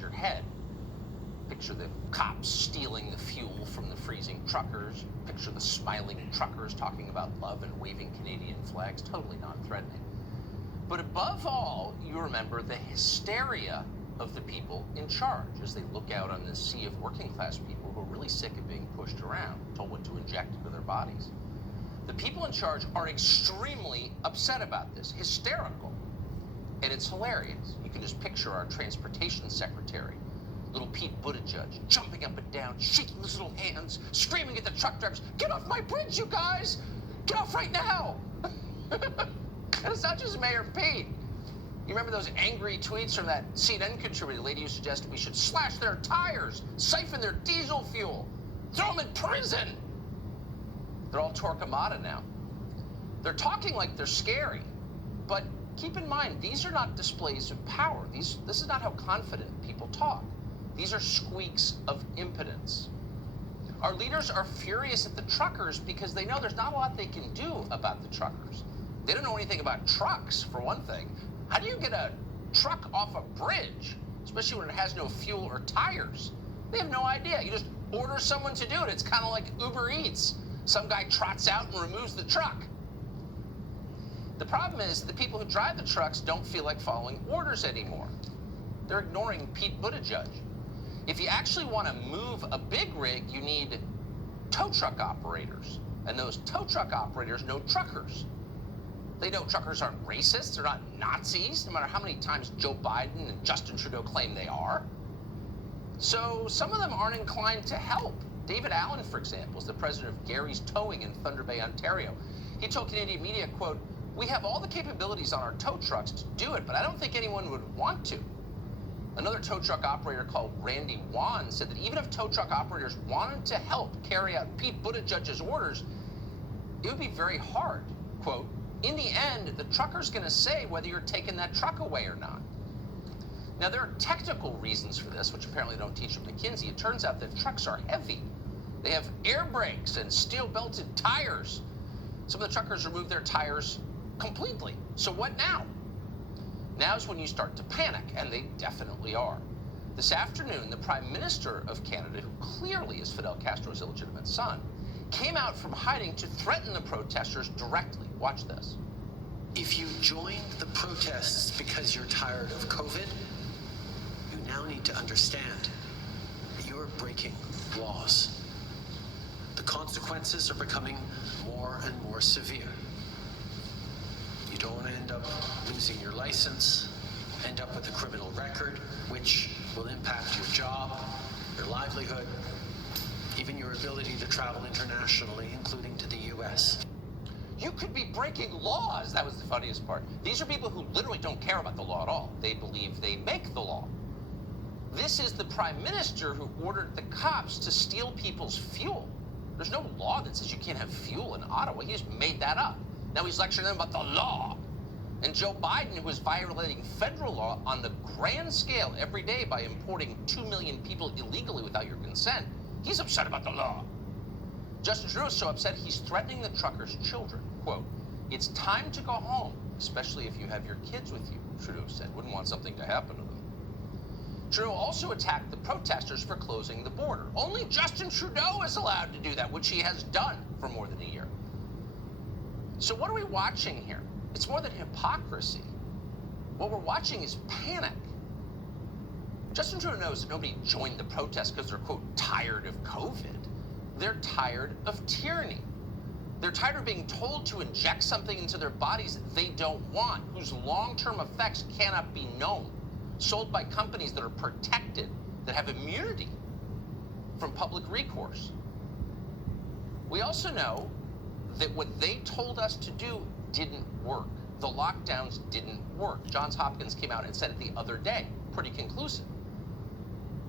inside your head. Picture the cops stealing the fuel from the freezing truckers. Picture the smiling truckers talking about love and waving Canadian flags, totally non-threatening. But above all, you remember the hysteria of the people in charge as they look out on this sea of working class people who are really sick of being pushed around, told what to inject into their bodies. The people in charge are extremely upset about this, hysterical. And it's hilarious. You can just picture our transportation secretary, little Pete Buttigieg, jumping up and down, shaking his little hands, screaming at the truck drivers, "Get off my bridge, you guys! Get off right now!" And it's not just Mayor Pete. You remember those angry tweets from that CNN contributor, the lady who suggested we should slash their tires, siphon their diesel fuel, throw them in prison? They're all torquemada now. They're talking like they're scary, but keep in mind, these are not displays of power. This is not how confident people talk. These are squeaks of impotence. Our leaders are furious at the truckers because they know there's not a lot they can do about the truckers. They don't know anything about trucks, for one thing. How do you get a truck off a bridge, especially when it has no fuel or tires? They have no idea. You just order someone to do it. It's kind of like Uber Eats. Some guy trots out and removes the truck. The problem is the people who drive the trucks don't feel like following orders anymore. They're ignoring Pete Buttigieg. If you actually want to move a big rig, you need tow truck operators. And those tow truck operators know truckers. They know truckers aren't racists, they're not Nazis, no matter how many times Joe Biden and Justin Trudeau claim they are. So some of them aren't inclined to help. David Allen, for example, is the president of Gary's Towing in Thunder Bay, Ontario. He told Canadian media, quote, "We have all the capabilities on our tow trucks to do it, but I don't think anyone would want to." Another tow truck operator called Randy Wan said that even if tow truck operators wanted to help carry out Pete Buttigieg's orders, it would be very hard. Quote, "In the end, the trucker's going to say whether you're taking that truck away or not." Now, there are technical reasons for this, which apparently don't teach at McKinsey. It turns out that trucks are heavy. They have air brakes and steel-belted tires. Some of the truckers remove their tires completely. So what now? Now's when you start to panic, and they definitely are. This afternoon, the Prime Minister of Canada, who clearly is Fidel Castro's illegitimate son, came out from hiding to threaten the protesters directly. Watch this. If you joined the protests because you're tired of COVID, you now need to understand that you are breaking laws. The consequences are becoming more and more severe. You don't want to end up losing your license, end up with a criminal record, which will impact your job, your livelihood, even your ability to travel internationally, including to the US. You could be breaking laws. That was the funniest part. These are people who literally don't care about the law at all. They believe they make the law. This is the Prime Minister who ordered the cops to steal people's fuel. There's no law that says you can't have fuel in Ottawa. He just made that up. Now he's lecturing them about the law. And Joe Biden, who is violating federal law on the grand scale every day by importing 2 million people illegally without your consent, he's upset about the law. Justin Trudeau is so upset he's threatening the truckers' children. Quote, "It's time to go home, especially if you have your kids with you," Trudeau said. Wouldn't want something to happen to them. Trudeau also attacked the protesters for closing the border. Only Justin Trudeau is allowed to do that, which he has done for more than a year. So what are we watching here? It's more than hypocrisy. What we're watching is panic. Justin Trudeau knows that nobody joined the protest because they're, quote, tired of COVID. They're tired of tyranny. They're tired of being told to inject something into their bodies that they don't want, whose long-term effects cannot be known, sold by companies that are protected, that have immunity from public recourse. We also know that what they told us to do didn't work. The lockdowns didn't work. Johns Hopkins came out and said it the other day, pretty conclusive.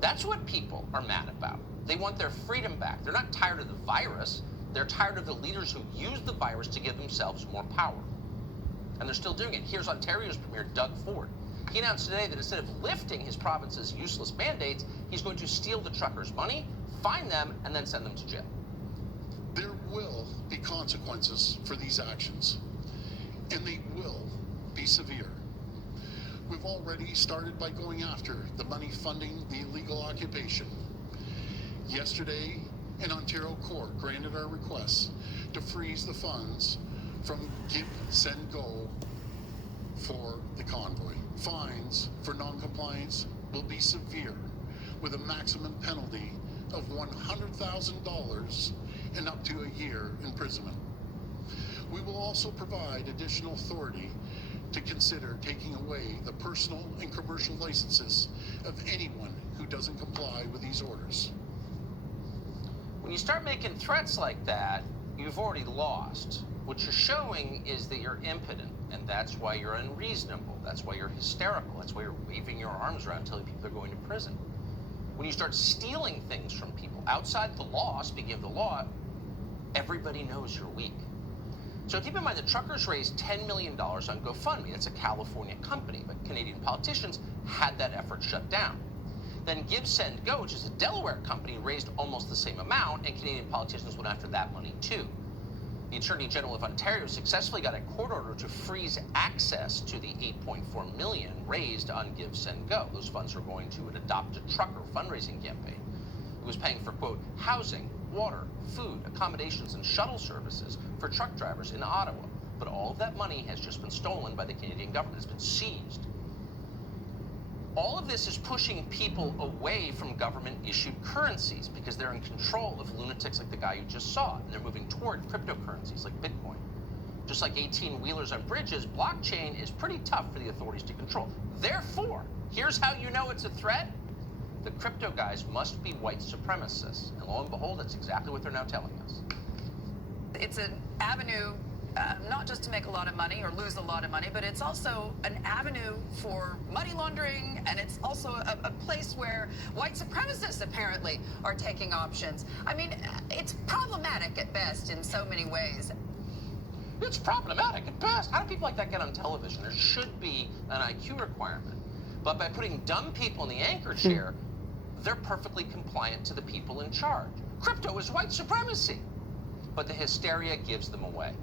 That's what people are mad about. They want their freedom back. They're not tired of the virus. They're tired of the leaders who use the virus to give themselves more power. And they're still doing it. Here's Ontario's Premier, Doug Ford. He announced today that instead of lifting his province's useless mandates, he's going to steal the truckers' money, fine them, and then send them to jail. There will be consequences for these actions, and they will be severe. We've already started by going after the money funding the illegal occupation. Yesterday, an Ontario court granted our request to freeze the funds from Give, Send, Go for the convoy. Fines for non-compliance will be severe, with a maximum penalty of $100,000 and up to a year imprisonment. We will also provide additional authority to consider taking away the personal and commercial licenses of anyone who doesn't comply with these orders. When you start making threats like that, you've already lost. What you're showing is that you're impotent, and that's why you're unreasonable. That's why you're hysterical. That's why you're waving your arms around telling people they're going to prison. When you start stealing things from people outside the law, speaking of the law, everybody knows you're weak. So keep in mind the truckers raised $10 million on GoFundMe. That's a California company, but Canadian politicians had that effort shut down. Then Give, Send, Go, which is a Delaware company, raised almost the same amount, and Canadian politicians went after that money too. The Attorney General of Ontario successfully got a court order to freeze access to the $8.4 million raised on Give, Send, Go. Those funds are going to an Adopt a Trucker fundraising campaign. It was paying for, quote, housing, water, food, accommodations, and shuttle services for truck drivers in Ottawa. But all of that money has just been stolen by the Canadian government. It's been seized. All of this is pushing people away from government-issued currencies because they're in control of lunatics like the guy you just saw, and they're moving toward cryptocurrencies like Bitcoin. Just like 18-wheelers on bridges, blockchain is pretty tough for the authorities to control. Therefore, here's how you know it's a threat. The crypto guys must be white supremacists. And lo and behold, that's exactly what they're now telling us. It's an avenue not just to make a lot of money or lose a lot of money, but it's also an avenue for money laundering, and it's also a place where white supremacists apparently are taking options. I mean, it's problematic at best in so many ways. It's problematic at best. How do people like that get on television? There should be an IQ requirement. But by putting dumb people in the anchor chair, they're perfectly compliant to the people in charge. Crypto is white supremacy. But the hysteria gives them away.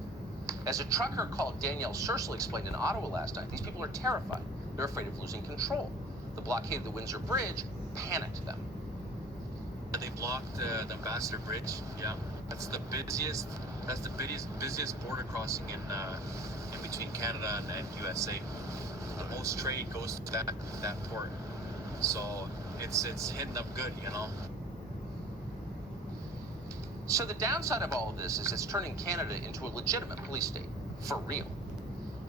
As a trucker called Danielle Searle explained in Ottawa last night, these people are terrified. They're afraid of losing control. The blockade of the Windsor Bridge panicked them. They blocked the Ambassador Bridge. Yeah, that's the busiest border crossing in between Canada and USA. The most trade goes to that port, so it's hitting them good, you know. So the downside of all of this is it's turning Canada into a legitimate police state, for real.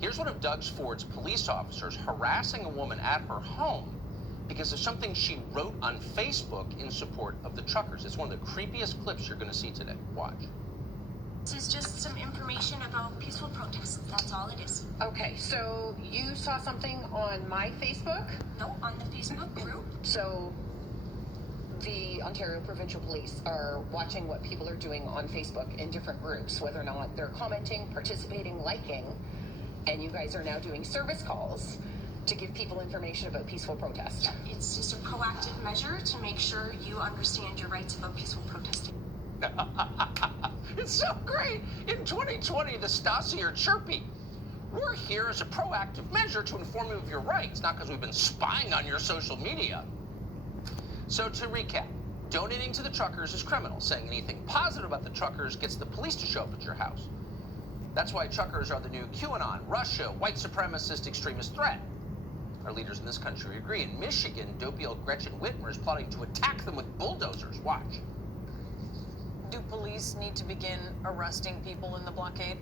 Here's one of Doug Ford's police officers harassing a woman at her home because of something she wrote on Facebook in support of the truckers. It's one of the creepiest clips you're going to see today. Watch. This is just some information about peaceful protests. That's all it is. Okay, so you saw something on my Facebook? No, on the Facebook group. So the Ontario Provincial Police are watching what people are doing on Facebook in different groups, whether or not they're commenting, participating, liking, and you guys are now doing service calls to give people information about peaceful protest. Yeah, it's just a proactive measure to make sure you understand your rights about peaceful protesting. It's so great. In 2020, the Stasi are chirpy. We're here as a proactive measure to inform you of your rights, not because we've been spying on your social media. So to recap, donating to the truckers is criminal. Saying anything positive about the truckers gets the police to show up at your house. That's why truckers are the new QAnon, Russia, white supremacist extremist threat. Our leaders in this country agree. In Michigan, dopey old Gretchen Whitmer is plotting to attack them with bulldozers. Watch. Do police need to begin arresting people in the blockade?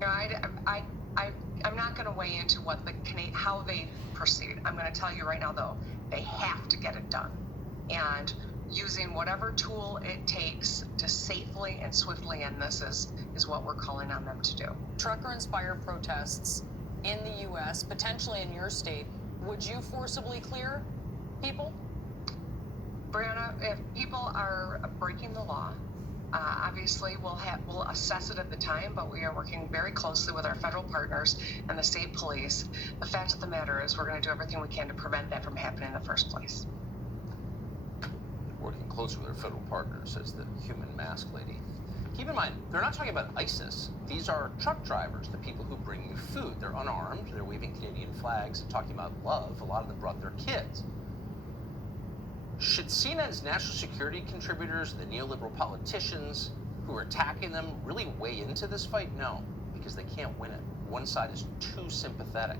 You know, I'm not going to weigh into what how they proceed. I'm going to tell you right now, though, they have to get it done. And using whatever tool it takes to safely and swiftly end this is what we're calling on them to do. Trucker-inspired protests in the U.S., potentially in your state, would you forcibly clear people? Brianna, if people are breaking the law, obviously we'll assess it at the time, but we are working very closely with our federal partners and the state police. The fact of the matter is we're going to do everything we can to prevent that from happening in the first place. Working closely with our federal partners, says the human mask lady. Keep in mind, they're not talking about ISIS. These are truck drivers, the people who bring you food. They're unarmed, they're waving Canadian flags, talking about love. A lot of them brought their kids. Should CNN's national security contributors, the neoliberal politicians who are attacking them, really weigh into this fight? No, because they can't win it. One side is too sympathetic.